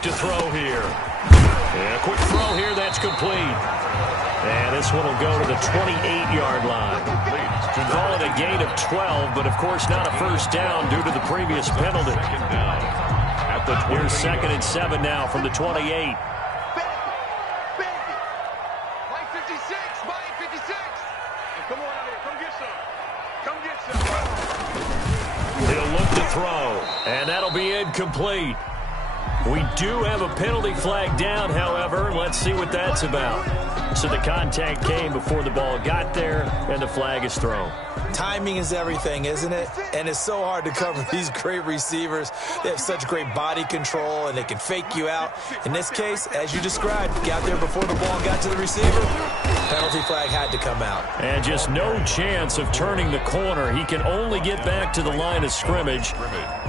look to throw here. And a quick throw here, that's complete. And this one will go to the 28-yard line. Call it a gain of 12, but of course not a first down due to the previous penalty. Here's 2nd and 7 now from the 28. He'll look to throw, and that'll be incomplete. We do have a penalty flag down, however. Let's see what that's about. So the contact came before the ball got there, and the flag is thrown. Timing is everything, isn't it? And it's so hard to cover these great receivers. They have such great body control, and they can fake you out. In this case, as you described, got there before the ball got to the receiver. Penalty flag had to come out. And just no chance of turning the corner. He can only get back to the line of scrimmage.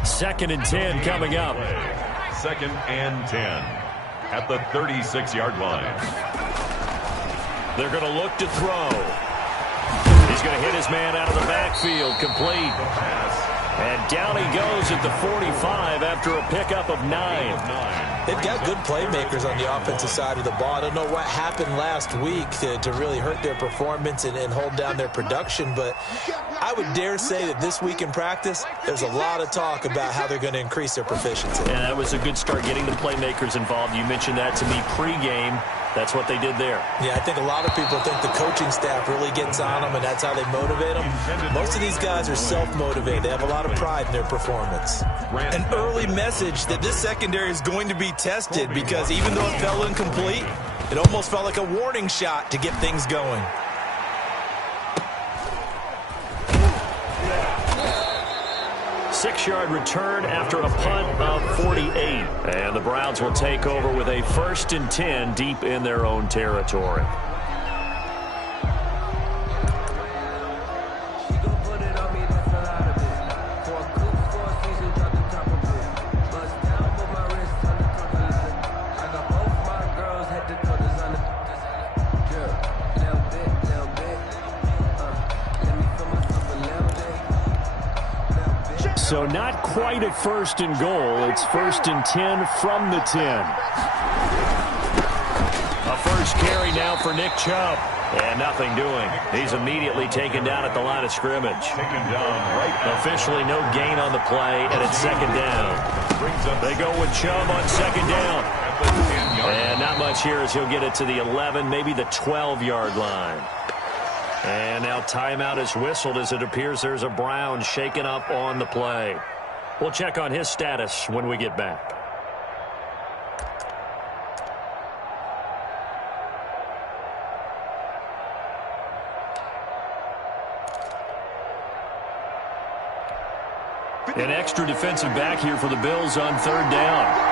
2nd and 10 coming up. 2nd and 10 at the 36-yard line. They're going to look to throw. He's going to hit his man out of the backfield, complete. And down he goes at the 45 after a pickup of 9. They've got good playmakers on the offensive side of the ball. I don't know what happened last week to really hurt their performance and hold down their production, but I would dare say that this week in practice, there's a lot of talk about how they're going to increase their proficiency. And that was a good start, getting the playmakers involved. You mentioned that to me pregame. That's what they did there. Yeah, I think a lot of people think the coaching staff really gets on them, and that's how they motivate them. Most of these guys are self-motivated. They have a lot of pride in their performance. An early message that this secondary is going to be tested, because even though it fell incomplete, it almost felt like a warning shot to get things going. Six-yard return after a punt of 48. And the Browns will take over with a 1st and 10 deep in their own territory. So not quite a 1st and goal. It's 1st and 10 from the 10. A first carry now for Nick Chubb. And nothing doing. He's immediately taken down at the line of scrimmage. Officially no gain on the play, and it's 2nd down. They go with Chubb on 2nd down. And not much here as he'll get it to the 11, maybe the 12-yard line. And now timeout is whistled as it appears there's a Brown shaken up on the play. We'll check on his status when we get back. An extra defensive back here for the Bills on 3rd down.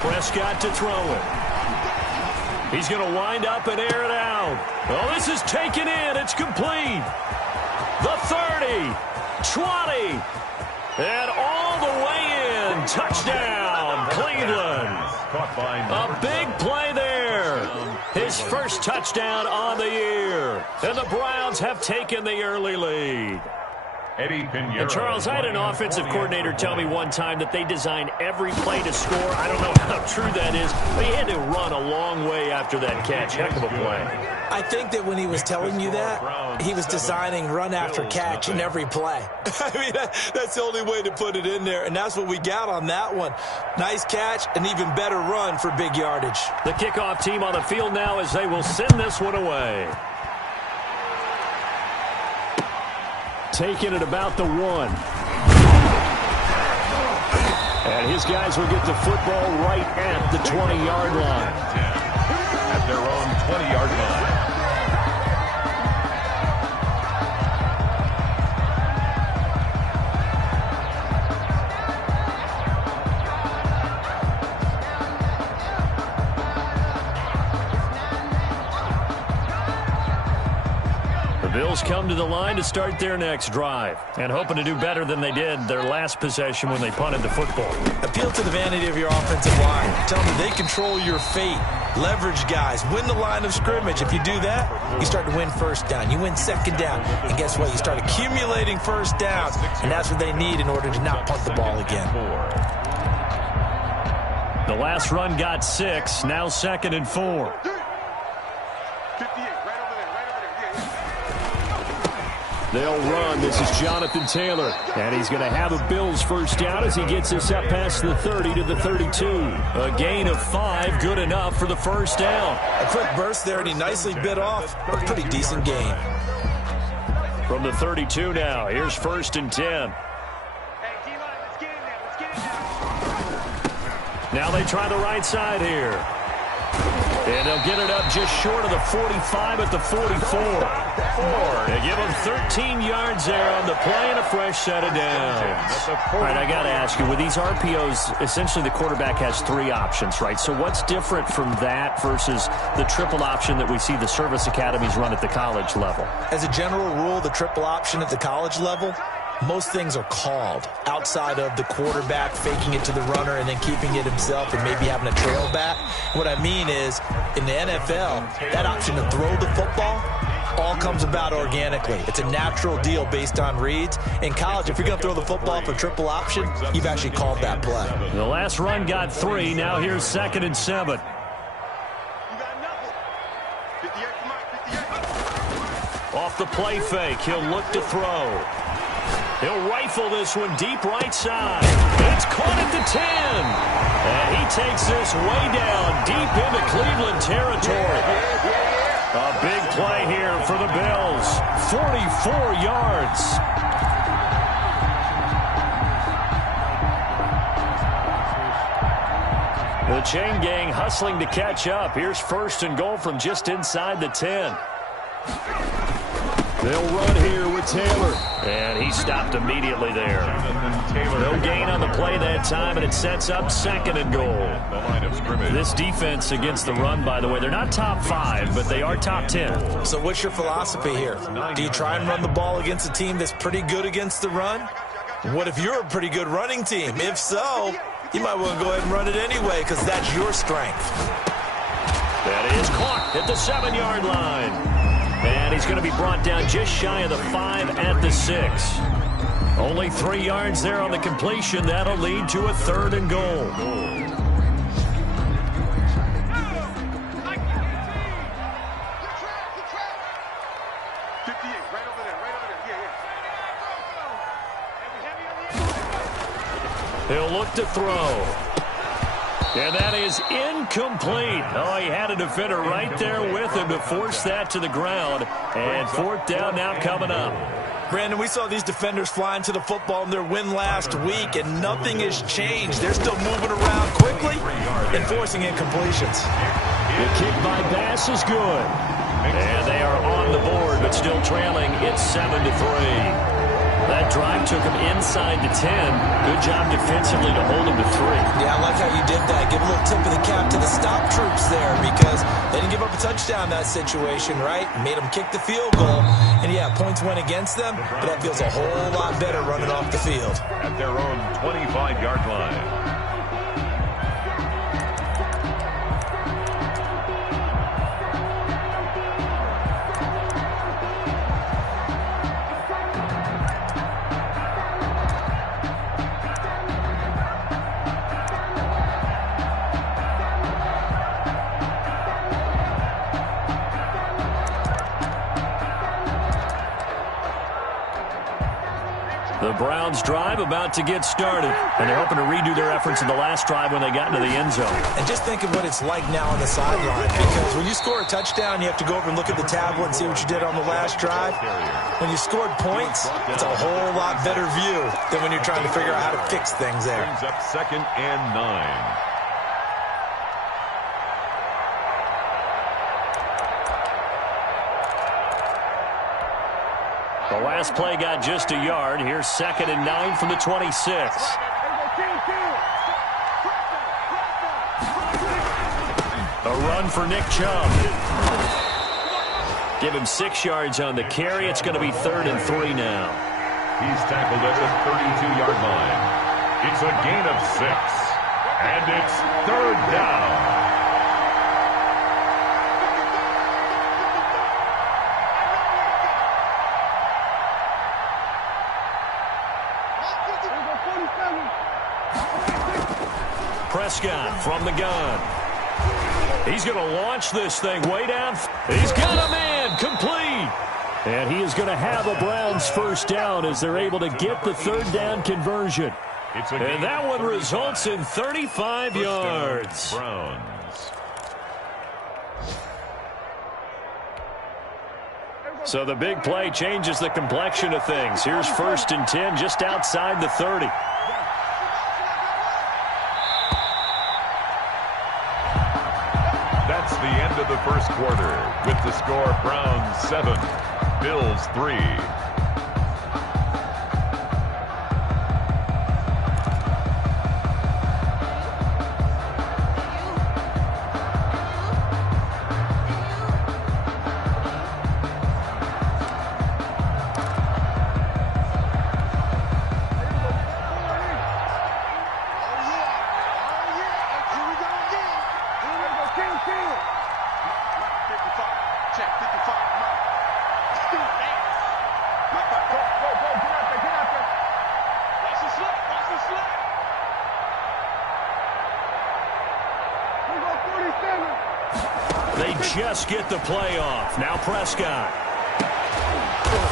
Prescott to throw it. He's going to wind up and air it out. Oh, this is taken in. It's complete. The 30, 20, and all the way in. Touchdown, Cleveland. A big play there. His first touchdown on the year. And the Browns have taken the early lead. And Charles, I had an offensive coordinator tell me one time that they design every play to score. I don't know how true that is, but he had to run a long way after that catch. Heck of a play. I think that when he was telling you that, he was designing run after catch in every play. I mean, that's the only way to put it in there, and that's what we got on that one. Nice catch, an even better run for big yardage. The kickoff team on the field now as they will send this one away. Taking it about the 1. And his guys will get the football right at the 20-yard line. At their own 20-yard line. Bills come to the line to start their next drive and hoping to do better than they did their last possession when they punted the football. Appeal to the vanity of your offensive line. Tell them they control your fate. Leverage guys. Win the line of scrimmage. If you do that, you start to win first down. You win second down. And guess what? You start accumulating first downs. And that's what they need in order to not punt the ball again. The last run got 6. Now 2nd and 4. They'll run. This is Jonathan Taylor. And he's going to have a Bills first down as he gets us up past the 30 to the 32. A gain of 5, good enough for the first down. A quick burst there, and he nicely bit off a pretty decent gain. From the 32 now, here's 1st and 10. Now they try the right side here. And they'll get it up just short of the 45 at the 44. They give them 13 yards there on the play and a fresh set of downs. All right, I got to ask you, with these RPOs, essentially the quarterback has 3 options, right? So what's different from that versus the triple option that we see the service academies run at the college level? As a general rule, the triple option at the college level, most things are called outside of the quarterback faking it to the runner and then keeping it himself and maybe having a trail back. What I mean is, in the NFL, that option to throw the football all comes about organically. It's a natural deal based on reads. In college, if you're going to throw the football for triple option, you've actually called that play. The last run got 3. Now here's 2nd and 7. Off the play fake, he'll look to throw. He'll rifle this one deep right side. It's caught at the 10. And he takes this way down deep into Cleveland territory. A big play here for the Bills. 44 yards. The chain gang hustling to catch up. Here's 1st and goal from just inside the 10. They'll run here with Taylor. And he stopped immediately there. No gain on the play that time, and it sets up 2nd and goal. This defense against the run, by the way, they're not top 5, but they are top 10. So what's your philosophy here? Do you try and run the ball against a team that's pretty good against the run? What if you're a pretty good running team? If so, you might want to go ahead and run it anyway because that's your strength. That is caught at the 7-yard line. And he's going to be brought down just shy of the 5 at the 6. Only 3 yards there on the completion. That'll lead to a 3rd and goal. He'll look to throw. And that is incomplete. Oh, he had a defender right there with him to force that to the ground. And 4th down now coming up. Brandon, we saw these defenders flying to the football in their win last week, and nothing has changed. They're still moving around quickly and forcing incompletions. The kick by Bass is good. And they are on the board, but still trailing. It's 7-3. That drive took him inside the 10. Good job defensively to hold him to 3. Yeah, I like how you did that. Give a little tip of the cap to the stop troops there because they didn't give up a touchdown in that situation, right? Made them kick the field goal. And, yeah, points went against them, but that feels a whole lot better running off the field. At their own 25-yard line. The Browns drive about to get started, and they're hoping to redo their efforts in the last drive when they got into the end zone. And just think of what it's like now on the sideline, because when you score a touchdown, you have to go over and look at the tablet and see what you did on the last drive. When you scored points, it's a whole lot better view than when you're trying to figure out how to fix things there. Brings up 2nd and 9. The last play got just a yard. Here's 2nd and 9 from the 26. A run for Nick Chubb. Give him 6 yards on the carry. It's going to be 3rd and 3 now. He's tackled at the 32-yard line. It's a gain of 6. And it's 3rd down. Prescott from the gun. He's going to launch this thing way down. He's got a man complete. And he is going to have a Browns first down as they're able to get the 3rd down conversion. And that one results in 35 yards. Browns. So the big play changes the complexion of things. Here's 1st and 10 just outside the 30. That's the end of the first quarter with the score Browns 7, Bills 3. They just get the play off. Now Prescott.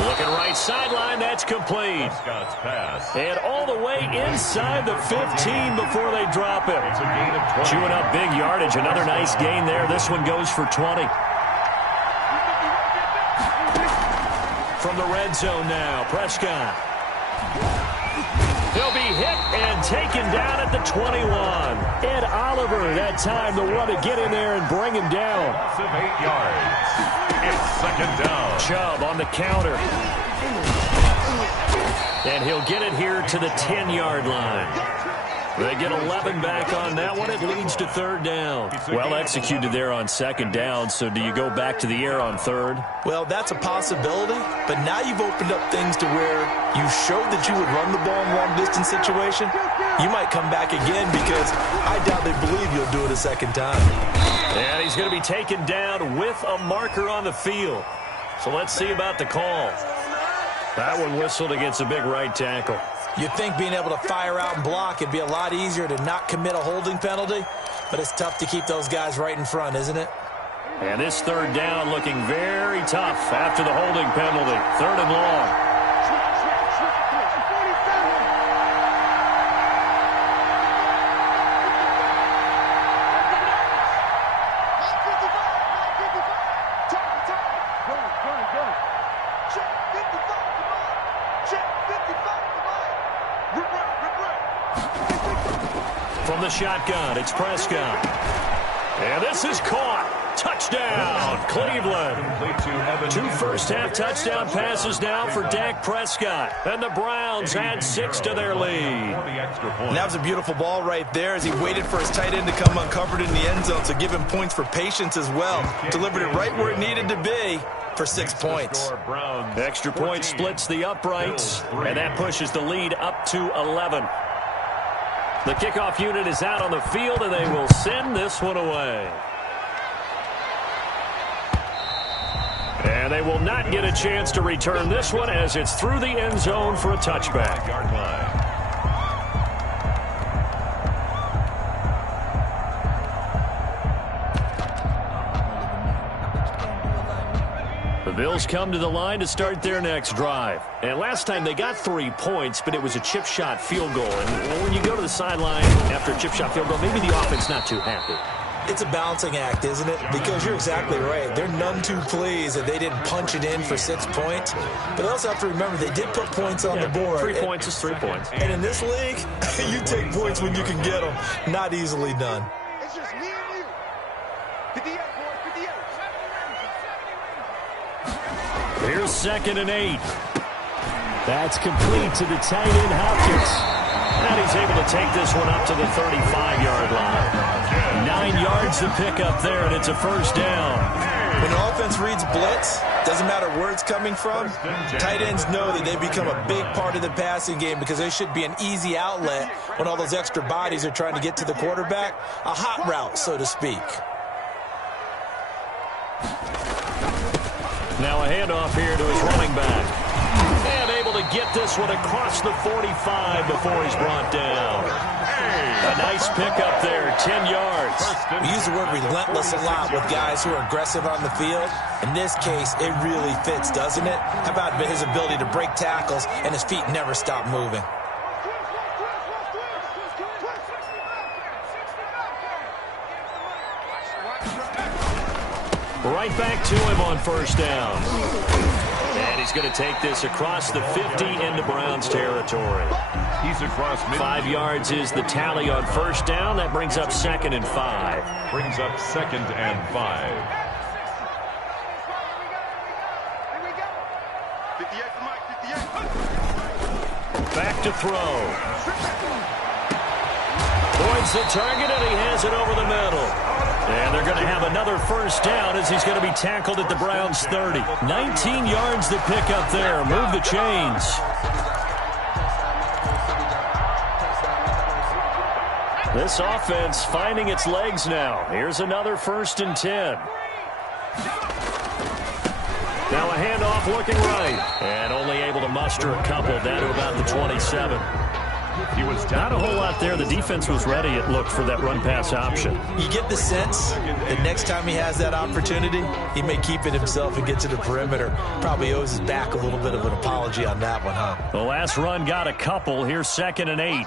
Looking right sideline. That's complete. Prescott's pass. And all the way inside the 15 before they drop him. It's a gain of 20. Chewing up big yardage. Another nice gain there. This one goes for 20. From the red zone now. Prescott. He'll be hit and taken down at the 21. Ed Oliver, that time, the one to get in there and bring him down. Loss of 8 yards. It's 2nd down. Chubb on the counter. And he'll get it here to the 10-yard line. They get 11 back on that one. It leads to 3rd down. Well executed there on 2nd down. So do you go back to the air on 3rd? Well, that's a possibility, but now you've opened up things to where you showed that you would run the ball in long-distance situation. You might come back again because I doubt they believe you'll do it a 2nd time. And he's going to be taken down with a marker on the field. So let's see about the call. That one whistled against a big right tackle. You'd think being able to fire out and block it'd be a lot easier to not commit a holding penalty, but it's tough to keep those guys right in front, isn't it? And this 3rd down looking very tough after the holding penalty. 3rd and long. From the shotgun, it's Prescott. And this is caught. Touchdown, Cleveland. 2 first-half touchdown passes now for Dak Prescott. And the Browns add 6 to their lead. And that was a beautiful ball right there as he waited for his tight end to come uncovered in the end zone, so give him points for patience as well. Delivered it right where it needed to be for 6 points. Extra point splits the uprights, and that pushes the lead up to 11. The kickoff unit is out on the field, and they will send this one away. And they will not get a chance to return this one as it's through the end zone for a touchback. The Bills come to the line to start their next drive. And last time they got 3 points, but it was a chip shot field goal. And when you go to the sideline after a chip shot field goal, maybe the offense not too happy. It's a balancing act, isn't it? Because you're exactly right. They're none too pleased that they didn't punch it in for 6 points. But they also have to remember they did put points on the board. 3 points is 3 points. And in this league, you take points when you can get them. Not easily done. It's just me and you. 58, boys, 58. Here's 2nd and 8. That's complete to the tight end, Hopkins. And he's able to take this one up to the 35-yard line. 9 yards to pick up there, and it's a first down. When an offense reads blitz, doesn't matter where it's coming from, tight ends know that they become a big part of the passing game because they should be an easy outlet when all those extra bodies are trying to get to the quarterback. A hot route, so to speak. Now a handoff here to his running back. And able to get this one across the 45 before he's brought down. A nice pickup there, 10 yards. We use the word relentless a lot with guys who are aggressive on the field. In this case, it really fits, doesn't it? How about his ability to break tackles and his feet never stop moving? Right back to him on first down. And he's going to take this across the 50 into Browns territory. He's across midfield. 5 yards is the tally on first down. That brings up 2nd and 5. Brings up 2nd and 5. Back to throw. Points the target, and he has it over the middle. And they're going to have another first down as he's going to be tackled at the Browns 30. 19 yards to pick up there. Move the chains. This offense finding its legs now. Here's another 1st and 10. Now a handoff looking right. And only able to muster a couple down to about the 27. He was not a whole lot there. The defense was ready, it looked, for that run-pass option. You get the sense that next time he has that opportunity, he may keep it himself and get to the perimeter. Probably owes his back a little bit of an apology on that one, huh? The last run got a couple. Here's 2nd and 8.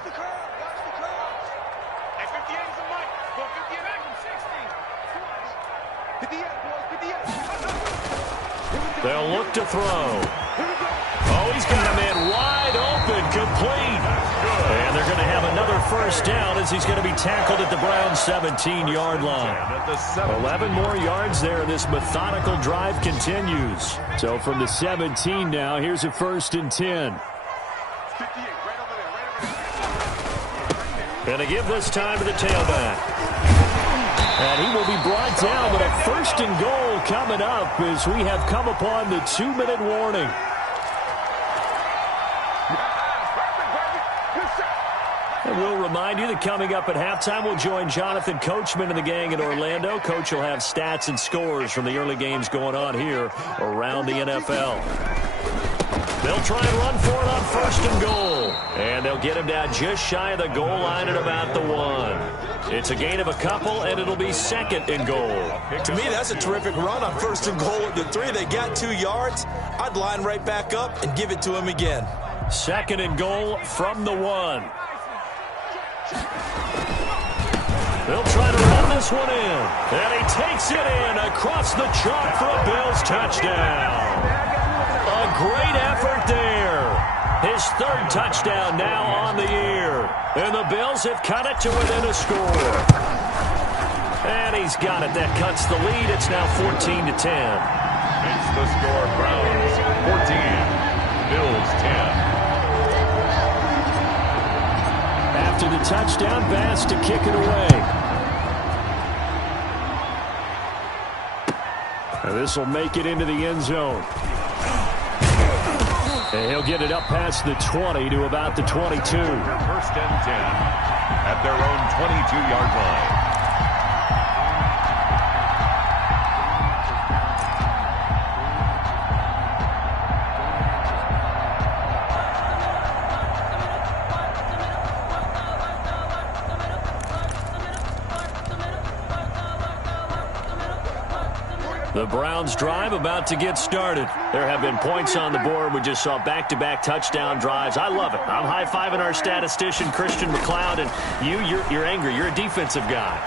They'll look to throw. Oh, he's got a man wide open, complete. And they're going to have another first down as he's going to be tackled at the Browns' 17-yard line. 11 more yards there. This methodical drive continues. So from the 17 now, here's a 1st and 10. Going to give this time to the tailback. And he will be brought down with a 1st and goal coming up as we have come upon the 2-minute warning. And we'll remind you that coming up at halftime, we'll join Jonathan Coachman and the gang in Orlando. Coach will have stats and scores from the early games going on here around the NFL. They'll try and run for it on 1st and goal. And they'll get him down just shy of the goal line at about the 1. It's a gain of a couple, and it'll be 2nd and goal. To me, that's a terrific run on 1st and goal at the 3. They got 2 yards. I'd line right back up and give it to him again. 2nd and goal from the 1. They'll try to run this one in. And he takes it in across the chalk for a Bills touchdown. A great effort there. His 3rd touchdown now on the year. And the Bills have cut it to within a score. And he's got it. That cuts the lead. It's now 14-10. Makes the score Browns 14, Bills 10. After the touchdown, Bass to kick it away. This will make it into the end zone. And he'll get it up past the 20 to about the 22. 1st and 10 at their own 22-yard line. The Browns drive about to get started. There have been points on the board. We just saw back-to-back touchdown drives. I love it. I'm high-fiving our statistician, Christian McLeod, and you're angry. You're a defensive guy.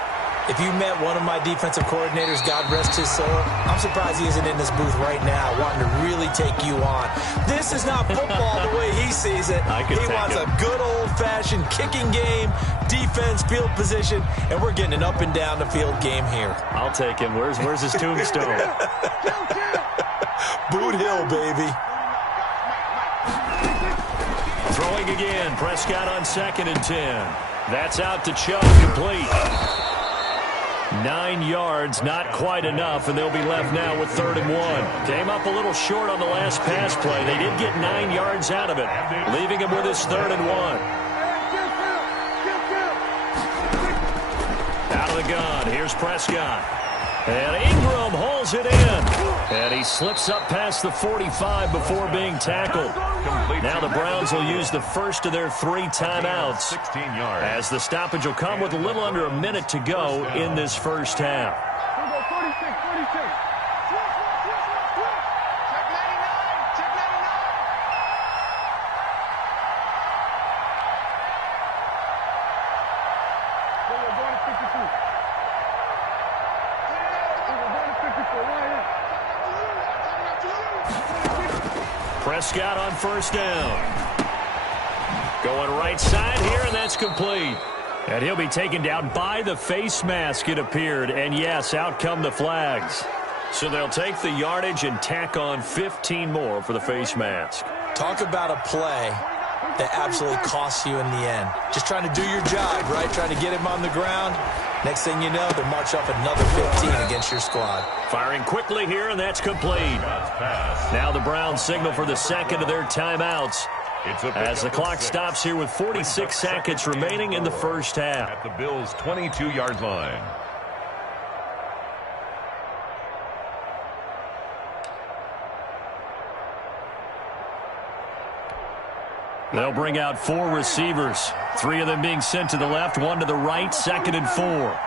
If you met one of my defensive coordinators, God rest his soul, I'm surprised he isn't in this booth right now wanting to really take you on. This is not football the way he sees it. He wants a good old-fashioned kicking game, defense, field position, and we're getting an up-and-down-the-field game here. I'll take him. Where's his tombstone? Boot Hill, baby. Throwing again. Prescott on 2nd and 10. That's out to Chubb, complete. 9 yards, not quite enough, and they'll be left now with 3rd and 1. Came up a little short on the last pass play. They did get 9 yards out of it, leaving him with his 3rd and 1. Out of the gun, here's Prescott. And Ingram holds it in. And he slips up past the 45 before being tackled. Now the Browns will use the first of their 3 timeouts, 16 yards. as the stoppage will come with a little under a minute to go in this first half. Prescott on 1st down. Going right side here, and that's complete. And he'll be taken down by the face mask, it appeared. And yes, out come the flags. So they'll take the yardage and tack on 15 more for the face mask. Talk about a play that absolutely costs you in the end. Just trying to do your job, right? Trying to get him on the ground. Next thing you know, they march off another 15 against your squad. Firing quickly here, and that's complete. Now the Browns signal for the second of their timeouts as the clock stops here with 46 seconds remaining in the first half. At the Bills' 22-yard line. They'll bring out 4 receivers, 3 of them being sent to the left, 1 to the right, 2nd and 4.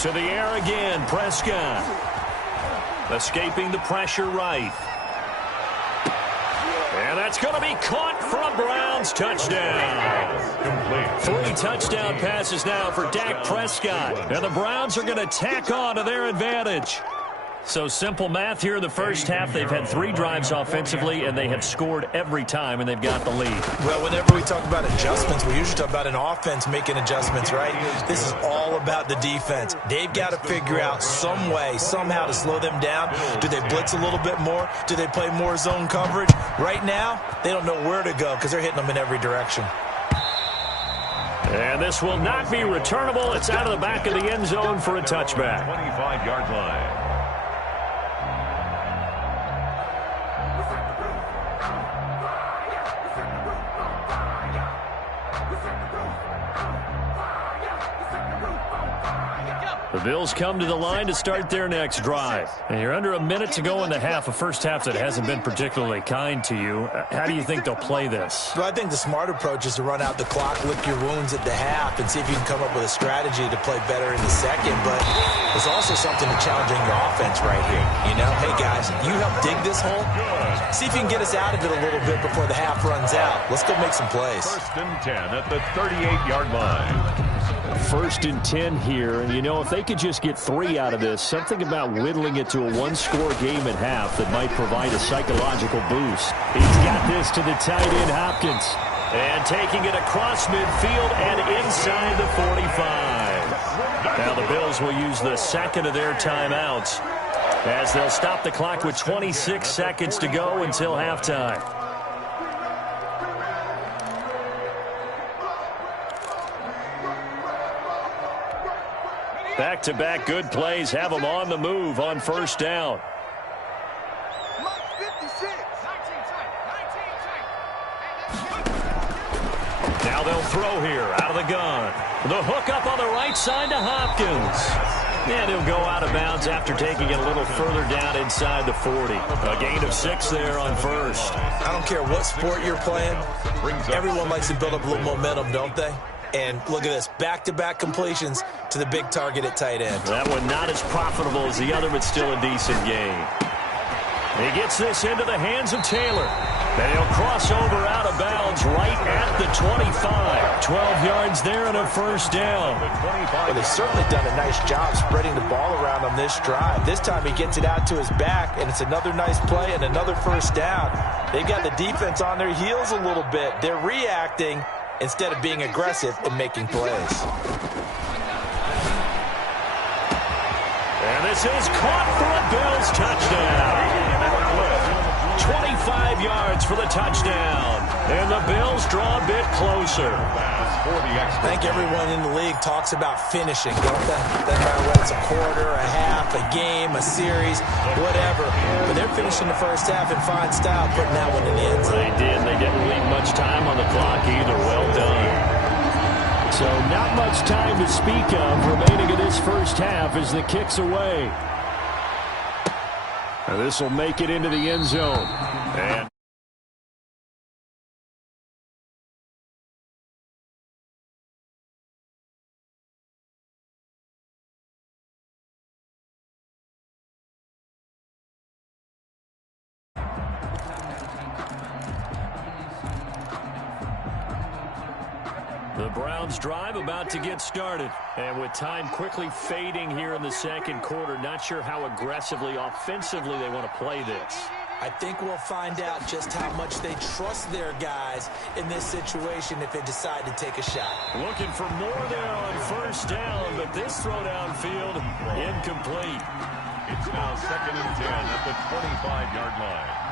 To the air again, Prescott. Escaping the pressure right. And that's going to be caught for a Browns touchdown. 3 touchdown passes now for Dak Prescott. And the Browns are going to tack on to their advantage. So simple math here in the first half. They've had 3 drives offensively, and they have scored every time, and they've got the lead. Well, whenever we talk about adjustments, we usually talk about an offense making adjustments, right? This is all about the defense. They've got to figure out some way, somehow to slow them down. Do they blitz a little bit more? Do they play more zone coverage? Right now, they don't know where to go because they're hitting them in every direction. And this will not be returnable. It's out of the back of the end zone for a touchback. 25-yard line. The Bills come to the line to start their next drive. And you're under a minute to go in the half, a first half that hasn't been particularly kind to you. How do you think they'll play this? Well, I think the smart approach is to run out the clock, lick your wounds at the half, and see if you can come up with a strategy to play better in the second. But there's also something to challenging your offense right here. You know, hey, guys, you help dig this hole. See if you can get us out of it a little bit before the half runs out. Let's go make some plays. 1st and 10 at the 38-yard line. 1st and 10 here, and you know, if they could just get 3 out of this, something about whittling it to a 1-score game at half that might provide a psychological boost. He's got this to the tight end, Hopkins, and taking it across midfield and inside the 45. Now the Bills will use the second of their timeouts as they'll stop the clock with 26 seconds to go until halftime. Back-to-back good plays have them on the move on 1st down. Now they'll throw here out of the gun. The hook up on the right side to Hopkins. And he'll go out of bounds after taking it a little further down inside the 40. A gain of 6 there on 1st. I don't care what sport you're playing. Everyone likes to build up a little momentum, don't they? And look at this, back-to-back completions to the big target at tight end. That one not as profitable as the other, but still a decent game. He gets this into the hands of Taylor. And he'll cross over out of bounds right at the 25. 12 yards there and a first down. Well, they've certainly done a nice job spreading the ball around on this drive. This time he gets it out to his back, and it's another nice play and another first down. They've got the defense on their heels a little bit. They're reacting instead of being aggressive and making plays. And this is caught for a Bills touchdown. 25 yards for the touchdown. And the Bills draw a bit closer. I think everyone in the league talks about finishing, don't they? Doesn't matter whether it's a quarter, a half, a game, a series, whatever. But they're finishing the first half in fine style, putting that one in the end zone. They did. They didn't leave much time on the clock either. Well done. So not much time to speak of remaining in this first half as the kick's away. And this will make it into the end zone. And the Browns drive about to get started. And with time quickly fading here in the second quarter, not sure how aggressively, offensively they want to play this. I think we'll find out just how much they trust their guys in this situation if they decide to take a shot. Looking for more there on first down, but this throw downfield incomplete. It's now 2nd and 10 at the 25-yard line.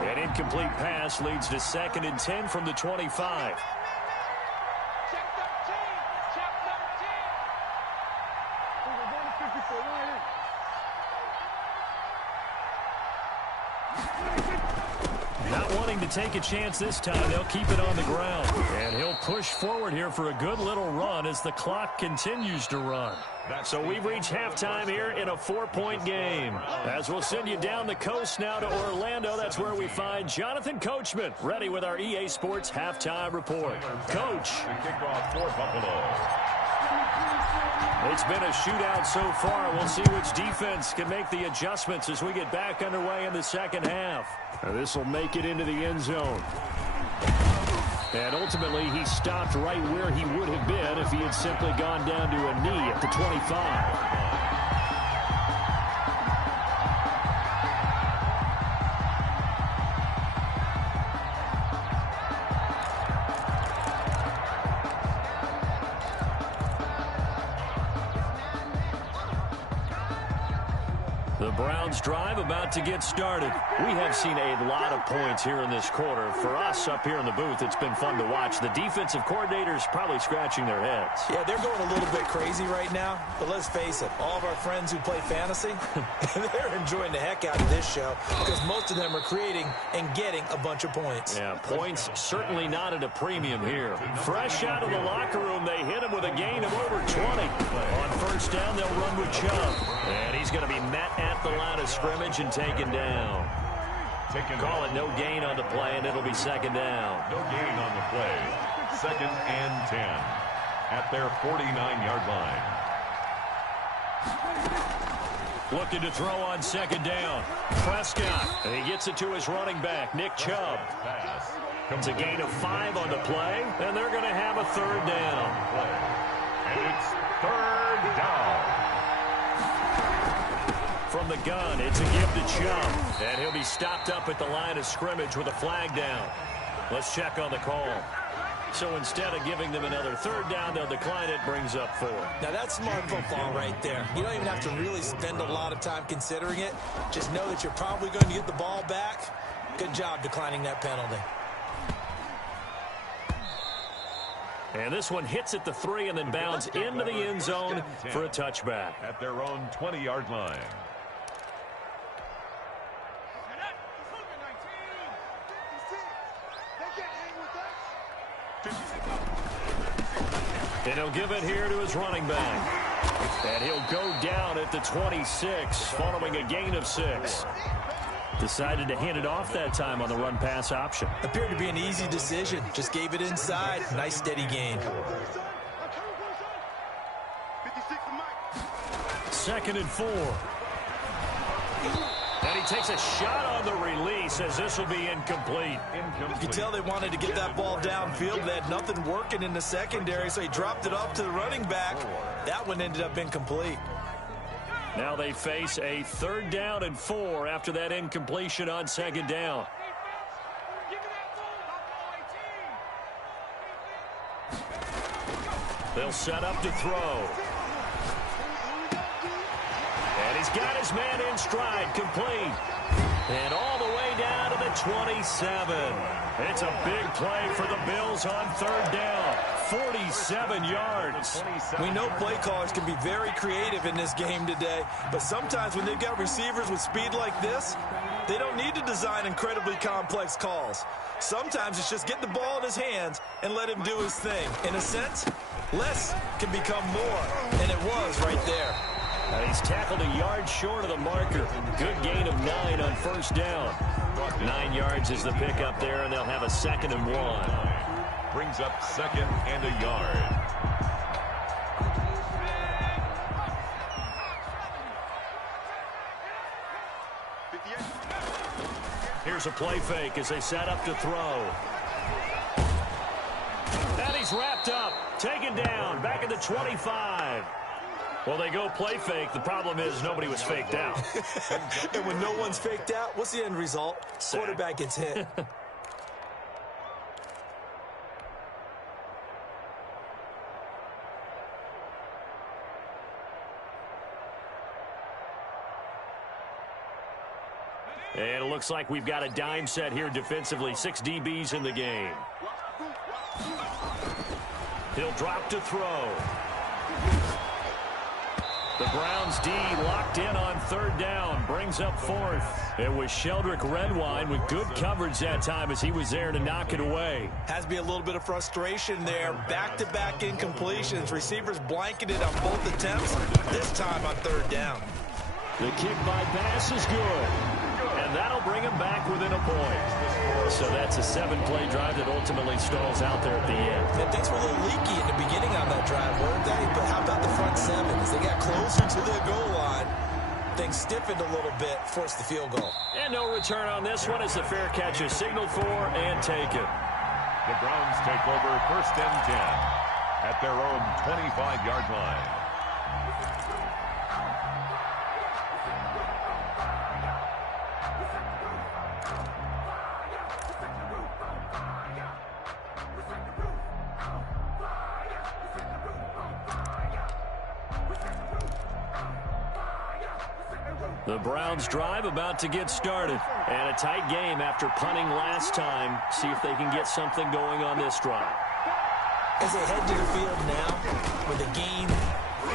An incomplete pass leads to 2nd and 10 from the 25. Not wanting to take a chance this time, they'll keep it on the ground. And he'll push forward here for a good little run as the clock continues to run. So we've reached halftime here in a 4-point game. As we'll send you down the coast now to Orlando, that's where we find Jonathan Coachman, ready with our EA Sports Halftime Report. Coach. The kickoff for Buffalo. It's been a shootout so far. We'll see which defense can make the adjustments as we get back underway in the second half. This will make it into the end zone. And ultimately, he stopped right where he would have been if he had simply gone down to a knee at the 25. The Browns drive about to get started. We have seen a lot of points here in this quarter. For us up here in the booth, it's been fun to watch. The defensive coordinators probably scratching their heads. Yeah, they're going a little bit crazy right now. But let's face it, all of our friends who play fantasy, they're enjoying the heck out of this show because most of them are creating and getting a bunch of points. Yeah, points certainly not at a premium here. Fresh out of the locker room, they hit him with a gain of over 20. On first down, they'll run with Chubb. And he's going to be met at the line of scrimmage and taken down. Call it no gain on the play, and it'll be second down. No gain on the play. 2nd and 10 at their 49-yard line. Looking to throw on second down. Prescott, and he gets it to his running back, Nick Chubb. Pass. It's a gain of 5 on the play, and they're going to have a third down. And it's 3rd down. From the gun, it's a give to Chubb. And he'll be stopped up at the line of scrimmage with a flag down. Let's check on the call. So instead of giving them another third down, they'll decline it, brings up 4. Now, that's smart football right there. You don't even have to really spend a lot of time considering it. Just know that you're probably going to get the ball back. Good job declining that penalty. And this one hits at the 3 and then bounds into the end zone for a touchback. At their own 20-yard line. And he'll give it here to his running back. And he'll go down at the 26 following a gain of 6. Decided to hand it off that time on the run-pass option. Appeared to be an easy decision. Just gave it inside. Nice, steady gain. 2nd and 4. takes a shot on the release as this will be incomplete. You can tell they wanted to get that ball downfield. They had nothing working in the secondary, so he dropped it off to the running back. That one ended up incomplete. Now they face a 3rd down and 4 after that incompletion on 2nd down. They'll set up to throw. And he's got his man in stride, complete. And all the way down to the 27. It's a big play for the Bills on 3rd down. 47 yards. We know play callers can be very creative in this game today, but sometimes when they've got receivers with speed like this, they don't need to design incredibly complex calls. Sometimes it's just get the ball in his hands and let him do his thing. In a sense, less can become more, and it was right there. He's tackled a yard short of the marker. Good gain of 9 on 1st down. 9 yards is the pickup there, and they'll have a 2nd and 1. Brings up 2nd and a yard. Here's a play fake as they set up to throw. And he's wrapped up, taken down, back at the 25. Well, they go play fake. The problem is nobody was faked out. And when no one's faked out, what's the end result? Sack. Quarterback gets hit. And it looks like we've got a dime set here defensively. 6 DBs in the game. He'll drop to throw. The Browns D locked in on 3rd down. Brings up 4th. It was Sheldrick Redwine with good coverage that time as he was there to knock it away. Has to be a little bit of frustration there. Back-to-back incompletions. Receivers blanketed on both attempts. This time on 3rd down. The kick by pass is good. And that'll bring him back within a point. So that's a 7-play drive that ultimately stalls out there at the end. And things were a little leaky in the beginning on that drive, weren't they? But how about the front 7? As they got closer to the goal line, things stiffened a little bit, forced the field goal. And no return on this one as the fair catch is signaled for and taken. The Browns take over 1st and 10 at their own 25-yard line. The Browns drive about to get started. And a tight game after punting last time. See if they can get something going on this drive. As they head to the field now, with the game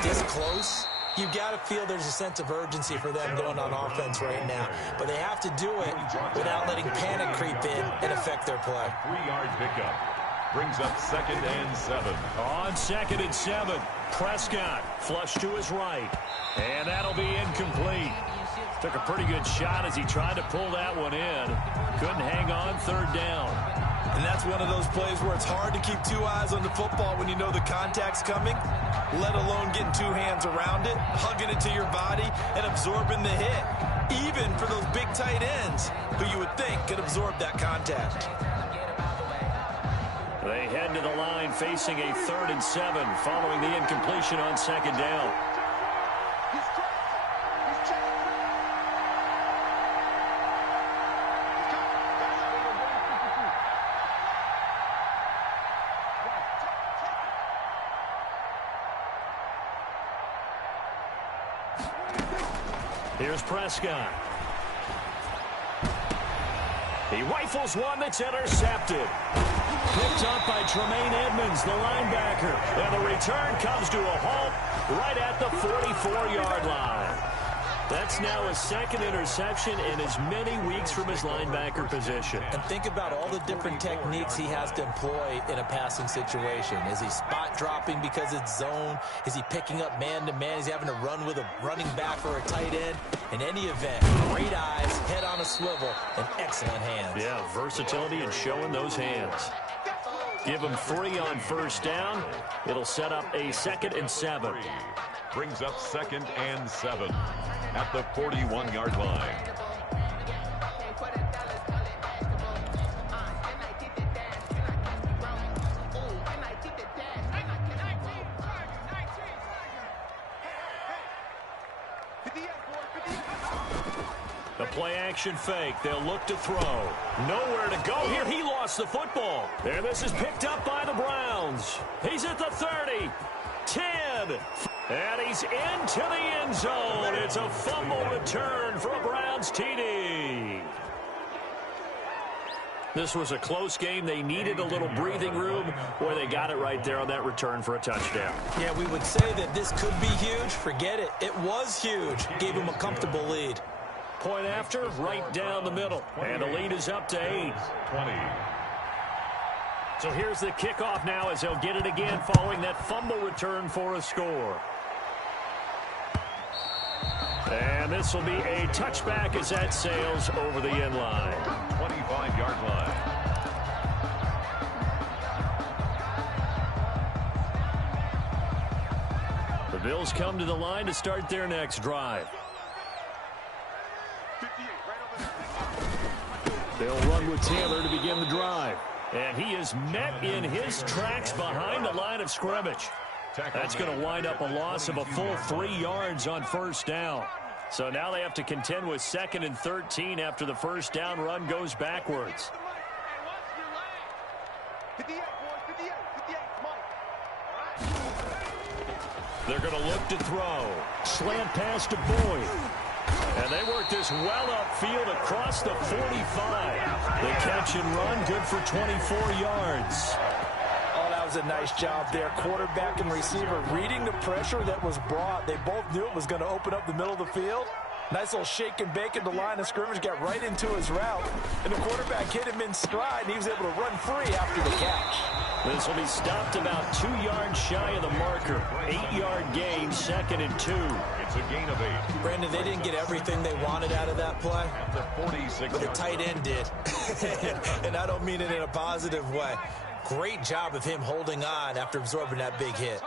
this close, you've got to feel there's a sense of urgency for them going on offense right now. But they have to do it without letting panic creep in and affect their play. 3-yard pickup. Brings up 2nd and 7. On 2nd and 7, Prescott flush to his right. And that'll be incomplete. Took a pretty good shot as he tried to pull that one in. Couldn't hang on 3rd down. And that's one of those plays where it's hard to keep 2 eyes on the football when you know the contact's coming, let alone getting 2 hands around it, hugging it to your body, and absorbing the hit, even for those big tight ends who you would think could absorb that contact. They head to the line facing a 3rd and 7 following the incompletion on 2nd down. Here's Prescott. He rifles one that's intercepted. Picked up by Tremaine Edmonds, the linebacker. And the return comes to a halt right at the 44-yard line. That's now his 2nd interception in as many weeks from his linebacker position. And think about all the different techniques he has to employ in a passing situation. Is he spot dropping because it's zone? Is he picking up man-to-man? Is he having to run with a running back or a tight end? In any event, great eyes, head on a swivel, and excellent hands. Yeah, versatility and showing those hands. Give him 3 on 1st down. It'll set up a 2nd and 7. Brings up 2nd and 7 at the 41-yard line. The play-action fake. They'll look to throw. Nowhere to go here. He lost the football. And this is picked up by the Browns. He's at the 30. 10. And he's into the end zone. It's a fumble return for a Browns TD. This was a close game. They needed a little breathing room. Boy, they got it right there on that return for a touchdown. Yeah, we would say that this could be huge. Forget it. It was huge. Gave him a comfortable lead. Point after, right down the middle. And the lead is up to 8. 20. So here's the kickoff now as they'll get it again following that fumble return for a score. And this will be a touchback as that sails over the end line. 25-yard line. The Bills come to the line to start their next drive. They'll run with Taylor to begin the drive. And he is met in his tracks behind the line of scrimmage. That's going to wind up a loss of a full 3 yards on first down. So now they have to contend with 2nd and 13 after the first down run goes backwards. They're going to look to throw. Slant pass to Boyd. And they work this well upfield across the 45. The catch and run good for 24 yards. Oh, that was a nice job there. Quarterback and receiver reading the pressure that was brought. They both knew it was going to open up the middle of the field. Nice little shake and bake at the line of scrimmage, got right into his route. And the quarterback hit him in stride, and he was able to run free after the catch. This will be stopped about 2 yards shy of the marker. 8-yard gain, 2nd and 2. It's a gain of 8. Brandon, they didn't get everything they wanted out of that play. At the 46. But the tight end did. And I don't mean it in a positive way. Great job of him holding on after absorbing that big hit.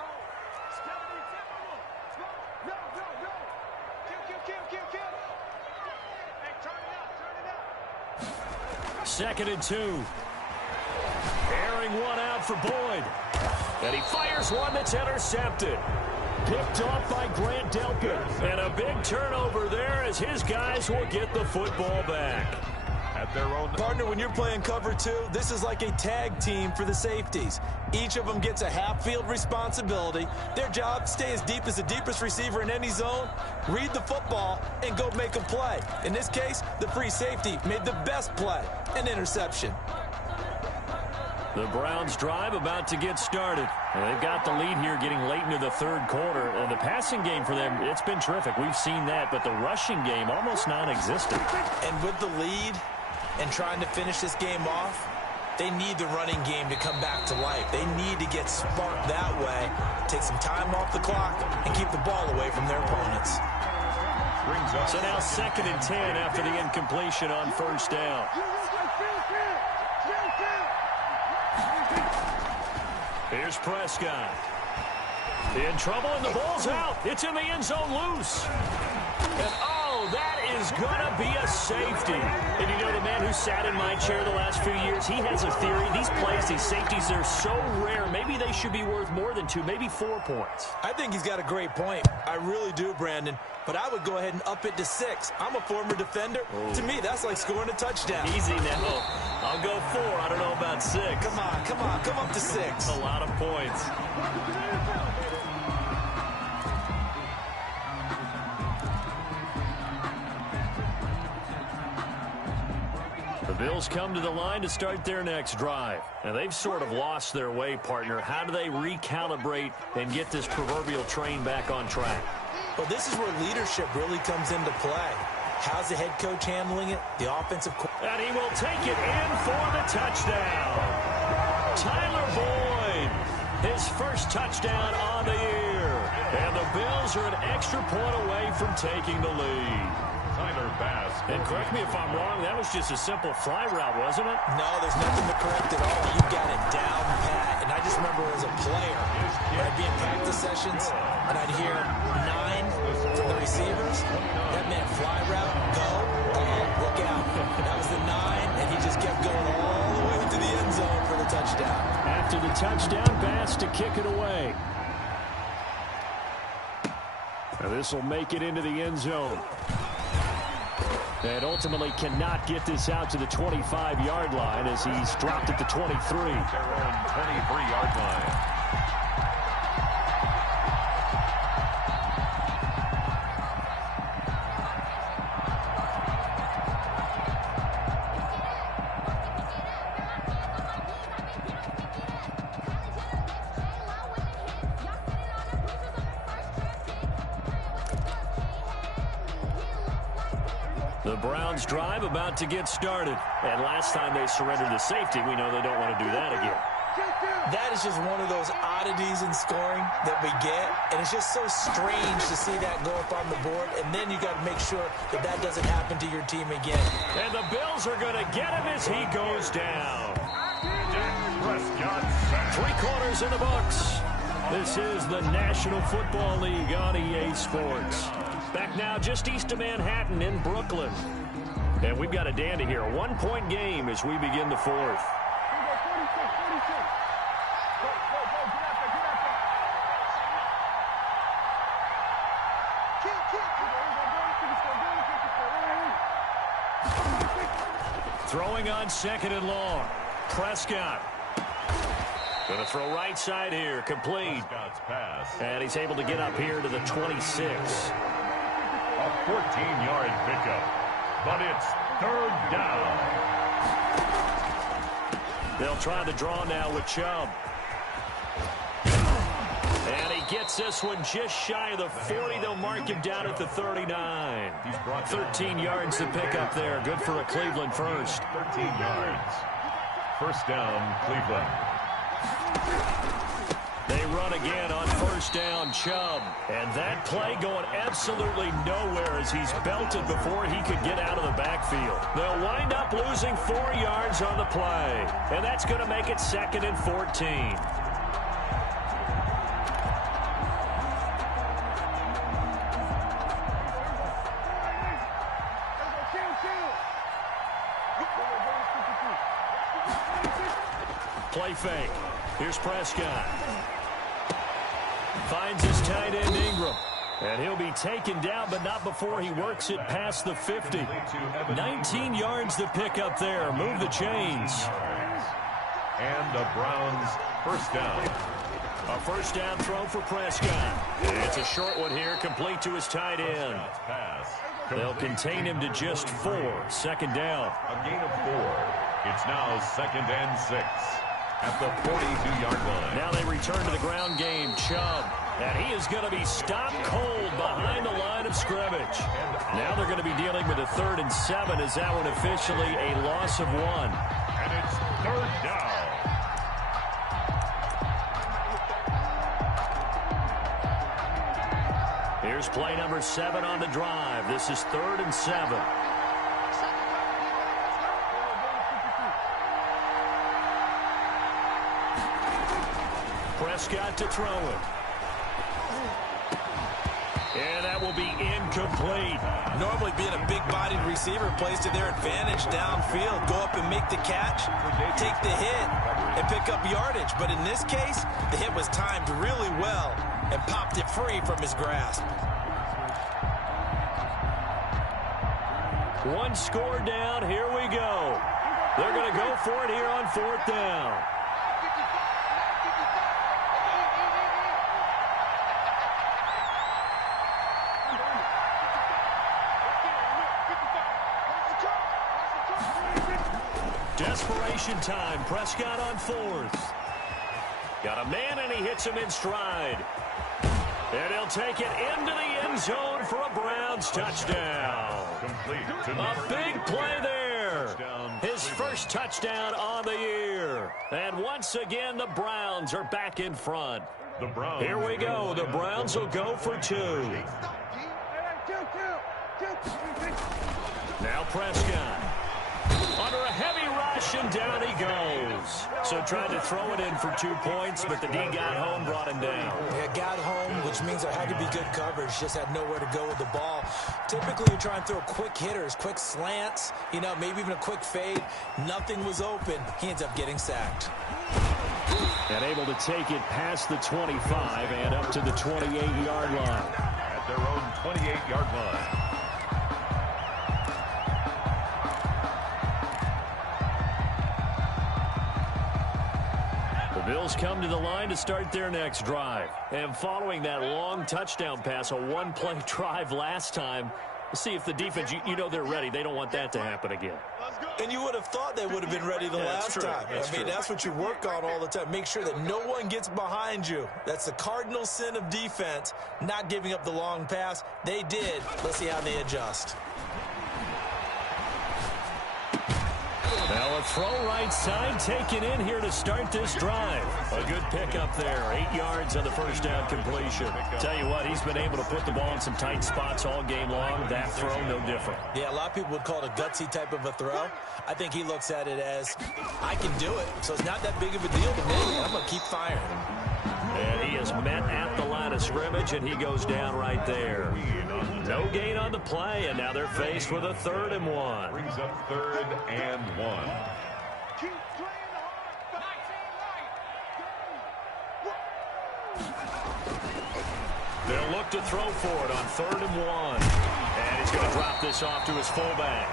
2nd and 2. Airing one out for Boyd. And he fires one that's intercepted. Picked off by Grant Delpit. And a big turnover there as his guys will get the football back. At their own Partner, when you're playing cover 2, this is like a tag team for the safeties. Each of them gets a half-field responsibility. Their job, stay as deep as the deepest receiver in any zone, read the football, and go make a play. In this case, the free safety made the best play, an interception. The Browns drive about to get started. And they've got the lead here getting late into the 3rd quarter. And the passing game for them, it's been terrific. We've seen that, but the rushing game almost non-existent. And with the lead and trying to finish this game off, they need the running game to come back to life. They need to get sparked that way, take some time off the clock, and keep the ball away from their opponents. So now 2nd and 10 after the incompletion on first down. Here's Prescott. In trouble, and the ball's out. It's in the end zone loose. And, oh, that is going to be a safety. And you know, the man who sat in my chair the last few years, he has a theory. These plays, these safeties, they're so rare. Maybe they should be worth more than 2, maybe 4 points. I think he's got a great point. I really do, Brandon. But I would go ahead and up it to 6. I'm a former defender. Oh. To me, that's like scoring a touchdown. Easy now. I'll go 4. I don't know about 6. Come on. Come up to 6. A lot of points. The Bills come to the line to start their next drive. And they've sort of lost their way, partner. How do they recalibrate and get this proverbial train back on track? Well, this is where leadership really comes into play. How's the head coach handling it? The offensive coordinator. And he will take it in for the touchdown. Tyler Boyd, his first touchdown on the year. And the Bills are an extra point away from taking the lead. Tyler Bass. And correct me if I'm wrong, that was just a simple fly route, wasn't it? No, there's nothing to correct at all. You got it down pat. And I just remember as a player, I'd be in practice sessions, and I'd hear 9 from the receivers. That meant fly route, go, look out. That was the 9, and he just kept going all the way to the end zone for the touchdown. After the touchdown, Bass to kick it away. Now this will make it into the end zone. And ultimately cannot get this out to the 25-yard line as he's dropped at the 23. Their own 23-yard line. The Browns drive about to get started. And last time they surrendered to safety, we know they don't want to do that again. That is just one of those oddities in scoring that we get. And it's just so strange to see that go up on the board. And then you got to make sure that that doesn't happen to your team again. And the Bills are going to get him as he goes down. Three quarters in the books. This is the National Football League on EA Sports. Back now just east of Manhattan in Brooklyn. And we've got a dandy here. A one-point game as we begin the fourth. Throwing on second and long. Prescott. Going to throw right side here. Complete. And he's able to get up here to the 26. A 14-yard pickup, but it's third down. They'll try the draw now with Chubb. And he gets this one just shy of the 40. They'll mark him down at the 39. 13 yards to pick up there. Good for a Cleveland first. 13 yards. First down, Cleveland. They run again on first down, Chubb. And that play going absolutely nowhere as he's belted before he could get out of the backfield. They'll wind up losing 4 yards on the play. And that's going to make it 2nd and 14. Play fake. Here's Prescott. Finds his tight end Ingram. And he'll be taken down, but not before he works it past the 50. 19 yards to pick up there. Move the chains. And the Browns first down. A first down throw for Prescott. It's a short one here, complete to his tight end. They'll contain him to just 4. Second down. A gain of 4. It's now 2nd and 6. At the 42-yard line. Now they return to the ground game. Chubb. And he is going to be stopped cold behind the line of scrimmage. Now they're going to be dealing with a 3rd and 7 as that one officially a loss of 1. And it's third down. Here's play number 7 on the drive. This is 3rd and 7. Prescott to throw it. And that will be incomplete. Normally being a big-bodied receiver plays to their advantage downfield. Go up and make the catch, take the hit, and pick up yardage. But in this case, the hit was timed really well and popped it free from his grasp. One score down. Here we go. They're going to go for it here on 4th down. Desperation time. Prescott on 4th. Got a man, and he hits him in stride. And he'll take it into the end zone for a Browns touchdown. A big play there. His first touchdown on the year. And once again, the Browns are back in front. Here we go. The Browns will go for 2. Now Prescott. Under a heavy rush, and down he goes. So tried to throw it in for 2 points, but the D got home, brought him down. Yeah, got home, which means there had to be good coverage. Just had nowhere to go with the ball. Typically, you try and throw quick hitters, quick slants, maybe even a quick fade. Nothing was open. He ends up getting sacked. And able to take it past the 25 and up to the 28-yard line. At their own 28-yard line. Bills come to the line to start their next drive. And following that long touchdown pass, a one-play drive last time, we'll see if the defense, you know they're ready. They don't want that to happen again. And you would have thought they would have been ready the last time. That's what you work on all the time. Make sure that no one gets behind you. That's the cardinal sin of defense, not giving up the long pass. They did. Let's see how they adjust. Now a throw right side taken in here to start this drive. A good pickup there. 8 yards on the first down completion. Tell you what, he's been able to put the ball in some tight spots all game long. That throw, no different. Yeah, a lot of people would call it a gutsy type of a throw. I think he looks at it as, I can do it, so it's not that big of a deal to me. I'm going to keep firing. And he is met at the line of scrimmage, and he goes down right there. No gain on the play, and now they're faced with a 3rd and 1. Brings up 3rd and 1. Keep playing hard. 19, They'll look to throw for it on 3rd and 1. And he's going to drop this off to his fullback.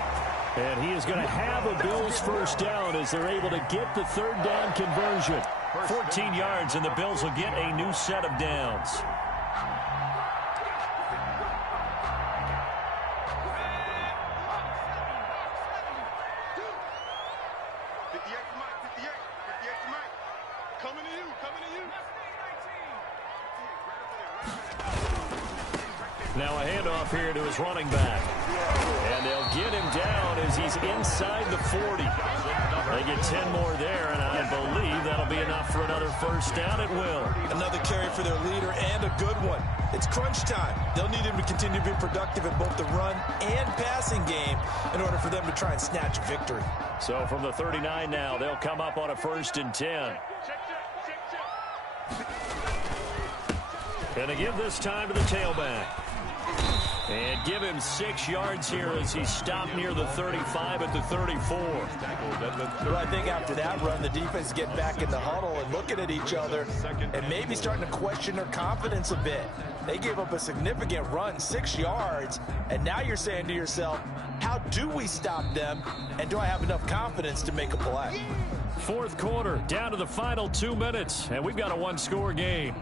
And he is going to have a Bills first down as they're able to get the 3rd down conversion. 14 yards, and the Bills will get a new set of downs. Now a handoff here to his running back. And they'll get him down as he's inside the 40. They get 10 more there, and I believe that'll be enough for another first down. It will. Another carry for their leader, and a good one. It's crunch time. They'll need him to continue to be productive in both the run and passing game in order for them to try and snatch victory. So from the 39 now, they'll come up on a 1st and 10. And to give this time to the tailback. And give him 6 yards here as he stopped near the 35 at the 34. Well, I think after that run, the defense get back in the huddle and looking at each other and maybe starting to question their confidence a bit. They gave up a significant run, 6 yards, and now you're saying to yourself, how do we stop them, and do I have enough confidence to make a play? 4th quarter, down to the final 2 minutes, and we've got a 1-score game.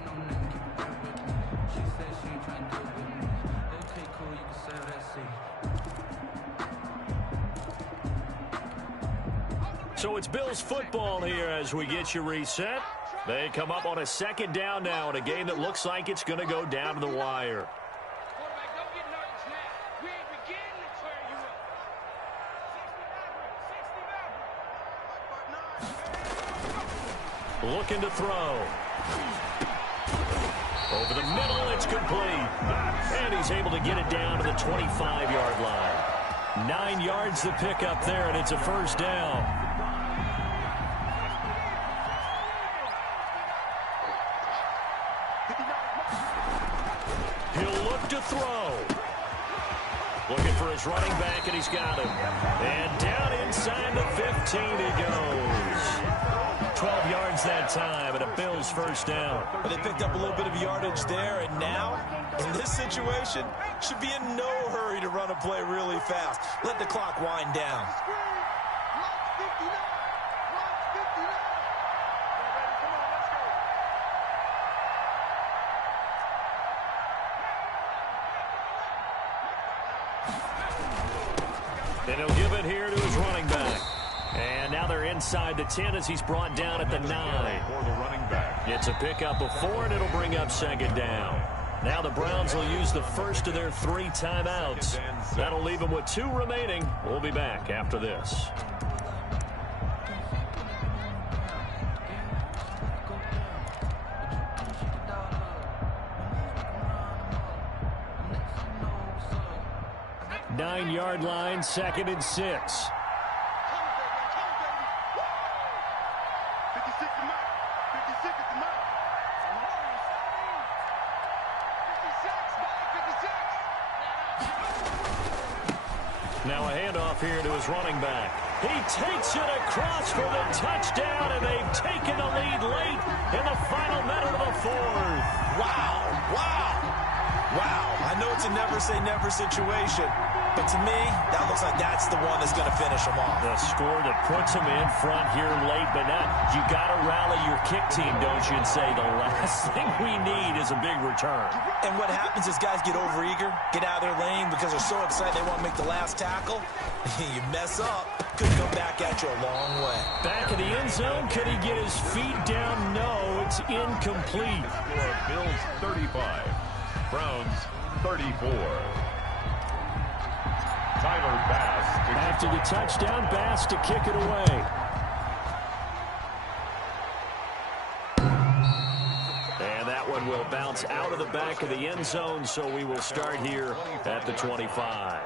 So it's Bills football here as we get you reset. They come up on a 2nd down now in a game that looks like it's going to go down to the wire. Looking to throw. Over the middle, it's complete. And he's able to get it down to the 25-yard line. 9 yards to pick up there, and it's a first down. He'll look to throw. Looking for his running back, and he's got him. And down inside the 15 he goes. 12 yards that time, and a Bills first down. But they picked up a little bit of yardage there, and now, in this situation, should be in no hurry to run a play really fast. Let the clock wind down. And he'll give it here to his running back. And now they're inside the 10 as he's brought down at the 9. For the running back. It's a pickup of 4, and it'll bring up 2nd down. Now the Browns will use the first of their 3 timeouts. That'll leave them with 2 remaining. We'll be back after this. Nine-yard line, 2nd and 6. Now a handoff here to his running back. He takes it across for the touchdown, and they've taken the lead late in the final minute of the 4th. Wow. I know it's it's a never-say-never situation. But to me, that looks like that's the one that's going to finish them off. The score that puts them in front here late, but now you got to rally your kick team, don't you, and say the last thing we need is a big return. And what happens is guys get overeager, get out of their lane because they're so excited they want to make the last tackle. You mess up, could come back at you a long way. Back in the end zone, could he get his feet down? No, it's incomplete. For Bills 35, Browns 34. Tyler Bass. After the touchdown, Bass to kick it away. And that one will bounce out of the back of the end zone, so we will start here at the 25.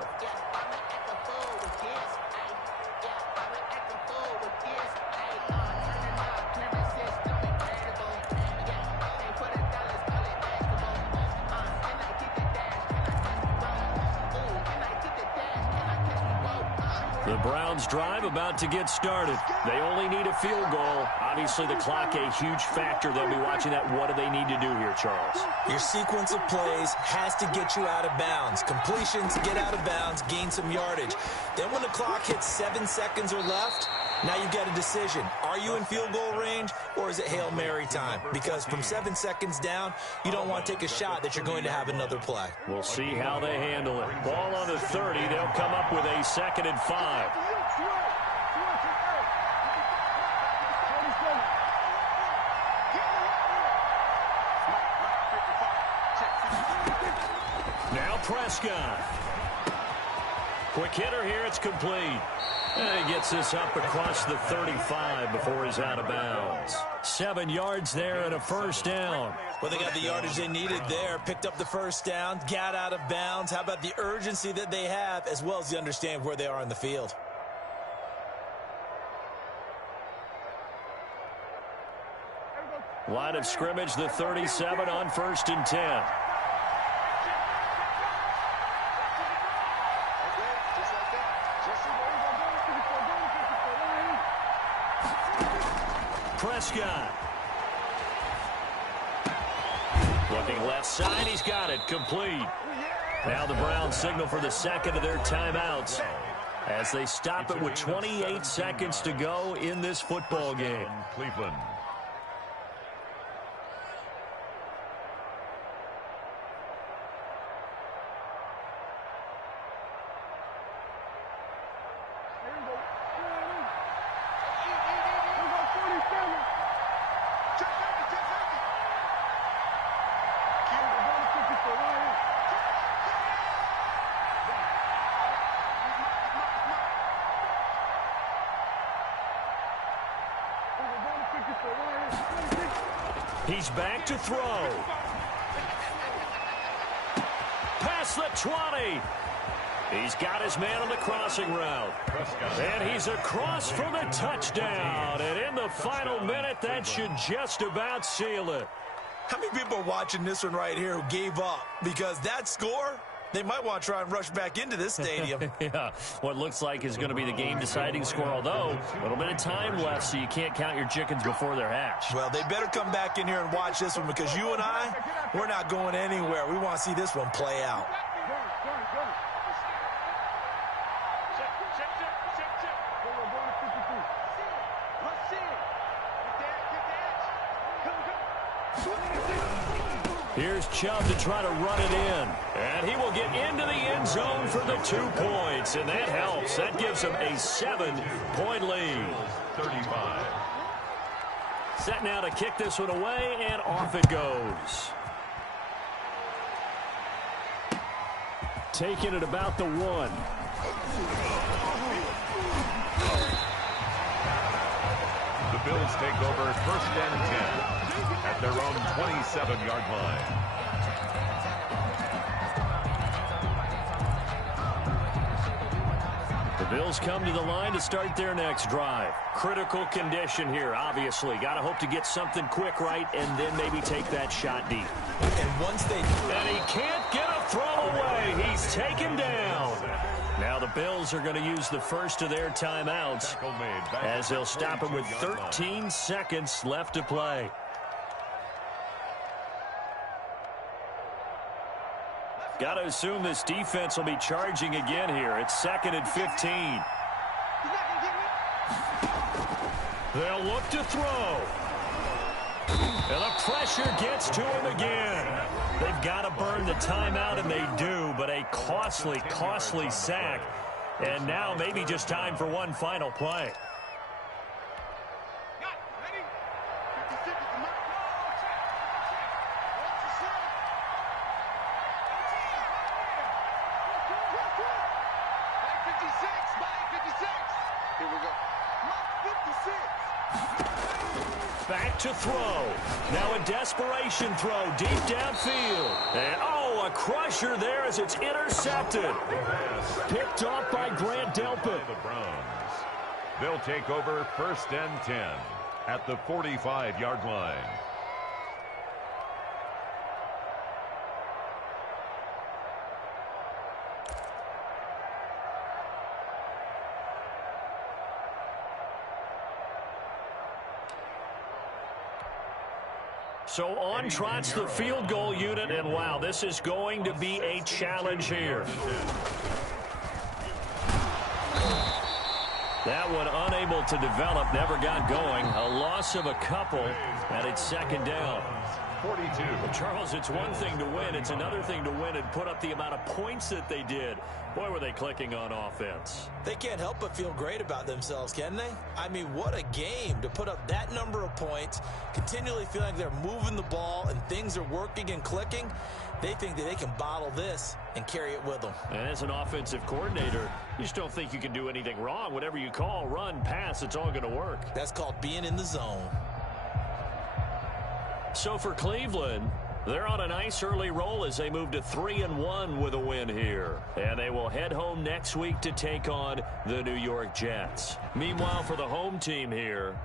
The Browns drive about to get started. They only need a field goal. Obviously, the clock a huge factor. They'll be watching that. What do they need to do here, Charles? Your sequence of plays has to get you out of bounds. Completions, get out of bounds, gain some yardage. Then when the clock hits 7 seconds or left, now you've got a decision. Are you in field goal range, or is it Hail Mary time? Because from 7 seconds down, you don't want to take a shot that you're going to have another play. We'll see how they handle it. Ball on the 30. They'll come up with a 2nd and 5. Now Prescott. Quick hitter here. It's complete. And he gets this up across the 35 before he's out of bounds. 7 yards there and a first down. Well, they got the yardage they needed there, picked up the first down, got out of bounds. How about the urgency that they have, as well as the understand where they are in the field? Line of scrimmage, the 37 on 1st and 10. Prescott. Looking left side, he's got it, complete. Now the Browns signal for the 2nd of their timeouts as they stop it with 28 seconds to go in this football game. Cleveland. He's back to throw. Past the 20. He's got his man on the crossing route. And he's across for the touchdown. And in the final minute, that should just about seal it. How many people are watching this one right here who gave up? Because that score, they might want to try and rush back into this stadium. Yeah, what looks like is going to be the game-deciding score, although a little bit of time left, so you can't count your chickens before they're hatched. Well, they better come back in here and watch this one, because you and I, we're not going anywhere. We want to see this one play out. Here's Chubb to try to run it in. And he will get into the end zone for the 2 points. And that helps. That gives him a 7-point lead. 35. Set now to kick this one away, and off it goes. Taking it about the 1. The Bills take over 1st and 10 at their own 27-yard line. The Bills come to the line to start their next drive. Critical condition here, obviously. Got to hope to get something quick right and then maybe take that shot deep. And once they... And he can't get a throw away. He's taken down. Now the Bills are going to use the first of their timeouts as they'll stop it with 13 seconds left to play. Got to assume this defense will be charging again here. It's 2nd and 15. They'll look to throw. And the pressure gets to him again. They've got to burn the timeout, and they do, but a costly, costly sack. And now maybe just time for one final play. Back to throw. Now a desperation throw deep downfield. And, oh, a crusher there as it's intercepted. Picked off by Grant Delpit. The Browns. They'll take over 1st and 10 at the 45-yard line. So on trots the field goal unit, and wow, this is going to be a challenge here. That one unable to develop, never got going. A loss of a couple, and it's 2nd down. 42. Well, Charles, it's one thing to win. It's another thing to win and put up the amount of points that they did. Boy, were they clicking on offense. They can't help but feel great about themselves, can they? I mean, what a game to put up that number of points, continually feeling like they're moving the ball and things are working and clicking. They think that they can bottle this and carry it with them. And as an offensive coordinator, you just don't think you can do anything wrong. Whatever you call, run, pass, it's all going to work. That's called being in the zone. So for Cleveland, they're on a nice early roll as they move to 3-1 with a win here. And they will head home next week to take on the New York Jets. Meanwhile, for the home team here,